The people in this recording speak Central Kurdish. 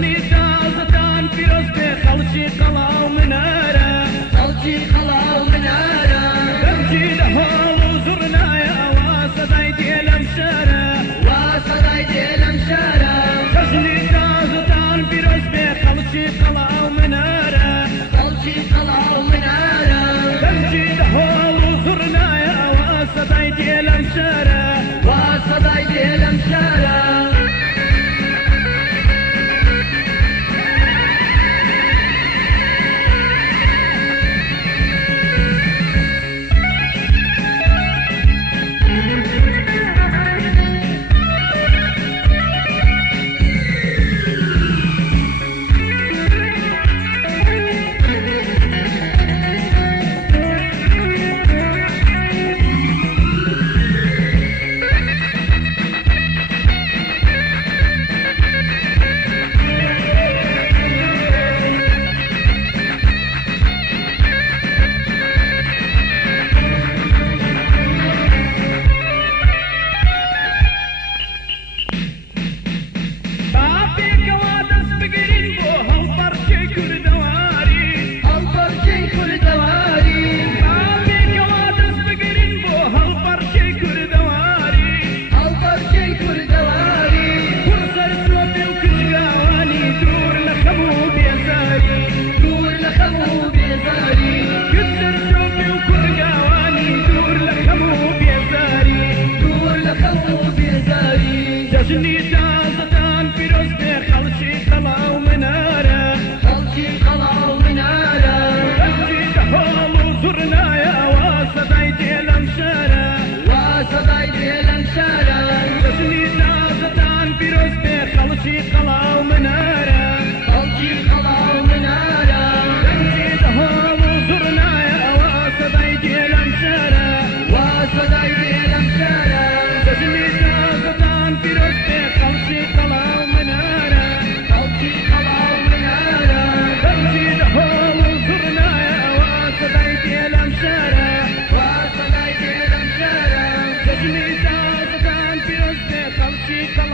جەژنی تازەتان پیرۆز بێ خەڵکی قەڵاو منارە خەڵکی قەڵاو منارە دەمجی لە هەڵ و زڕنایە وا سەدای دێ لەم شارە وا سەدای دێ لەم شارە جەژنی تازەتان پیرۆز بێ خەڵکی قەڵاو منارە خەڵکی قەڵاو منارە دەمجی لە هەڵ و زڕنایە وا سەدای دێ لەم شارە وا سەدای دێ لەم شارە جەژنی تازەتان پیرۆز بێ خەڵکی قەڵاو منارە خەڵکی قەڵاو منارە دەمجی لە هەڵ و زڕنایە وا سەدای دێ لەم شارە وا سەدای دێ لەم شارە جەژنی تازەتان پیرۆز بێ خەڵکی قەڵاو منارە خەڵکی قەڵاو منارە دەمجی لە هەڵ و زڕنایە وا سەدای دێ لەم شارە وا سەدای دێ لەم شارە جەژنی تازەتان پیرۆز بێ خەڵکی قەڵاو منارە خەڵکی قەڵاو منارە دەمجی لە هەڵ و زڕنایە وا سەدای دێ لەم شارە وا سەدای دێ لەم شارە جەژنی تازەتان پیرۆز بێ خەڵکی قەڵاو